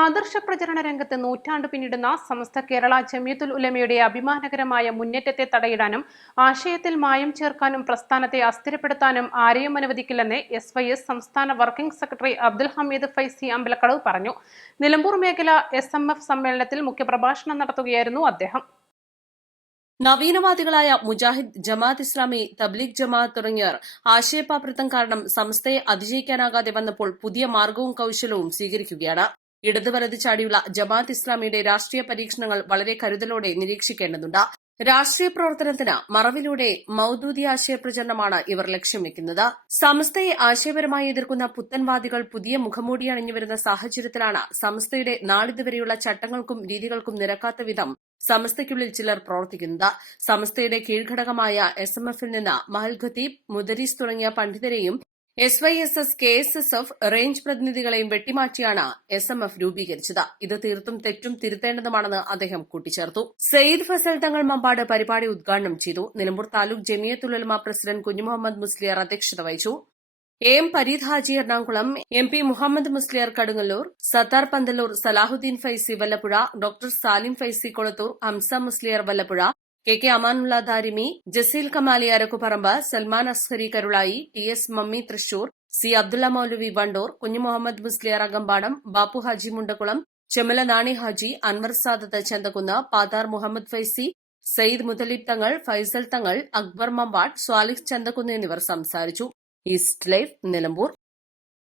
ആദർശ പ്രചരണ രംഗത്ത് നൂറ്റാണ്ട് പിന്നിടുന്ന സമസ്ത കേരള ജമിയത്തുൽ ഉലമയുടെ അഭിമാനകരമായ മുന്നേറ്റത്തെ തടയിടാനും ആശയത്തിൽ മായം ചേർക്കാനും പ്രസ്ഥാനത്തെ അസ്ഥിരപ്പെടുത്താനും ആരെയും അനുവദിക്കില്ലെന്ന് SYS സംസ്ഥാന വർക്കിംഗ് സെക്രട്ടറി അബ്ദുൽ ഹമീദ് ഫൈസി അമ്പലക്കടവ് പറഞ്ഞു. നിലമ്പൂർ മേഖല SMF സമ്മേളനത്തിൽ മുഖ്യപ്രഭാഷണം നടത്തുകയായിരുന്നു അദ്ദേഹം. നവീനവാദികളായ മുജാഹിദ്, ജമാഅത്ത് ഇസ്ലാമി, തബ്ലീഗ് ജമാഅത്ത് തുടങ്ങിയവർ ആശയപാപ്രത്തം കാരണം സംസ്ഥയെ അതിജയിക്കാനാകാതെ വന്നപ്പോൾ പുതിയ മാർഗവും കൌശലവും സ്വീകരിക്കുകയാണ്. ഇടത് വലത് ചാടിയുള്ള ജമാഅത്ത് ഇസ്ലാമിയുടെ രാഷ്ട്രീയ പരീക്ഷണങ്ങൾ വളരെ കരുതലോടെ നിരീക്ഷിക്കേണ്ടതുണ്ട്. രാഷ്ട്രീയ പ്രവർത്തനത്തിന് മറവിലൂടെ മൗദൂദി ആശയപ്രചരണമാണ് ഇവർ ലക്ഷ്യം വെക്കുന്നത്. സമസ്തയെ ആശയപരമായി എതിർക്കുന്ന പുത്തൻവാദികൾ പുതിയ മുഖംമൂടി അണിഞ്ഞുവരുന്ന സാഹചര്യത്തിലാണ് സമസ്തയുടെ നാളിതുവരെയുള്ള ചട്ടങ്ങൾക്കും രീതികൾക്കും നിരക്കാത്ത വിധം സമസ്തയ്ക്കുള്ളിൽ ചിലർ പ്രവർത്തിക്കുന്നത്. സമസ്തയുടെ കീഴ്ഘടകമായ SMF-ൽ നിന്ന് മഹൽ ഖത്തീബ്, മുദരീസ് തുടങ്ങിയ പണ്ഡിതരെയും SYSS, KSSF റേഞ്ച് പ്രതിനിധികളെയും വെട്ടിമാറ്റിയാണ് SMF രൂപീകരിച്ചത്. ഇത് തീർത്തും തെറ്റും തിരുത്തേണ്ടതുമാണെന്ന് അദ്ദേഹം കൂട്ടിച്ചേർത്തു. സയ്യിദ് ഫസൽ തങ്ങൾ മമ്പാട് പരിപാടി ഉദ്ഘാടനം ചെയ്തു. നിലമ്പൂർ താലൂക്ക് ജമിയത്തുൽ ഉലമ പ്രസിഡന്റ് കുഞ്ഞുമുഹമ്മദ് മുസ്ലിയാർ അധ്യക്ഷത വഹിച്ചു. AM Fareed Haji Ernakulam, MP Muhammad Musliyar Kadungallur, Sathar Panthallur, Salahuddin Faizy Vallappuzha, doctor Salim Faizy Kolathur, Hamza Musliyar Vallappuzha, KK Amanulla Darimi, Jaseel Kamali Arakkuparamba, Salman Azhari Karulai, TS Mammi Thrissur, C Abdulla Moulavi Wandoor, Kunhu Muhammad Musliyar Akampadam, Bapu Haji Mundakkulam, ചെമല Nani Haji, Anwar Sadath Chanthakunnu, Pathar Muhammad Faizy, Sayyid മുതലിബ് തങ്ങൾ, ഫൈസൽ തങ്ങൾ, അക്ബർ മമ്പാട്, സ്വാലിഹ് ചന്തകുന്ന് എന്നിവർ സംസാരിച്ചു. East live, Nilambur.